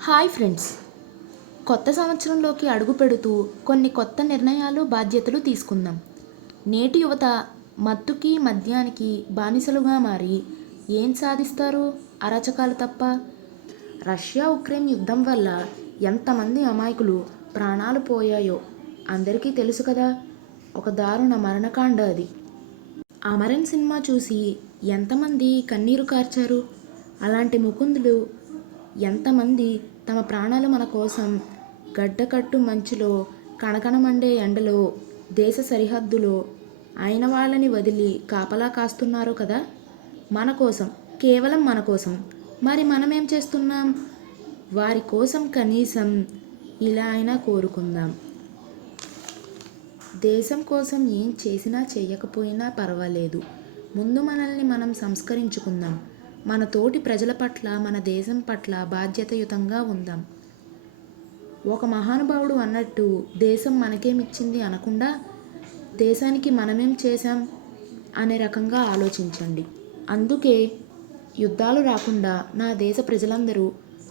Hi friends, కొత్త సంవత్సరంలోకి అడుగు పెడుతూ కొన్ని కొత్త నిర్ణయాలు బాధ్యతలు తీసుకుందాం. నేటి యువత మత్తుకి మద్యానికి బానిసలుగా మారి ఏం సాధిస్తారు? అరాచకాలు తప్ప. రష్యా ఉక్రెయిన్ యుద్ధం వల్ల ఎంతమంది అమాయకులు ప్రాణాలు పోయాయో అందరికీ తెలుసు కదా. ఒక దారుణ మరణకాండ అది. అమరన్ సినిమా చూసి ఎంతమంది కన్నీరు కార్చారు? అలాంటి ముకుందులు ఎంతమంది తమ ప్రాణాలు మన కోసం గడ్డకట్టు మంచులో, కణకణమండే ఎండలో, దేశ సరిహద్దులో అయిన వాళ్ళని వదిలి కాపలా కాస్తున్నారు కదా. మన కోసం, కేవలం మన కోసం. మరి మనమేం చేస్తున్నాం? వారి కోసం కనీసం ఇలా అయినా కోరుకుందాం. దేశం కోసం ఏం చేసినా చేయకపోయినా పర్వాలేదు, ముందు మనల్ని మనం సంస్కరించుకుందాం. మన తోటి ప్రజల పట్ల, మన దేశం పట్ల బాధ్యతాయుతంగా ఉందాం. ఒక మహానుభావుడు అన్నట్టు, దేశం మనకేమిచ్చింది అనకుండా దేశానికి మనమేం చేశాం అనే రకంగా ఆలోచించండి. అందుకే యుద్ధాలు రాకుండా నా దేశ ప్రజలందరూ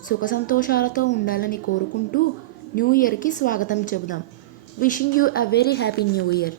సుఖ సంతోషాలతో ఉండాలని కోరుకుంటూ న్యూ ఇయర్కి స్వాగతం చెబుదాం. Wishing you a very happy new year.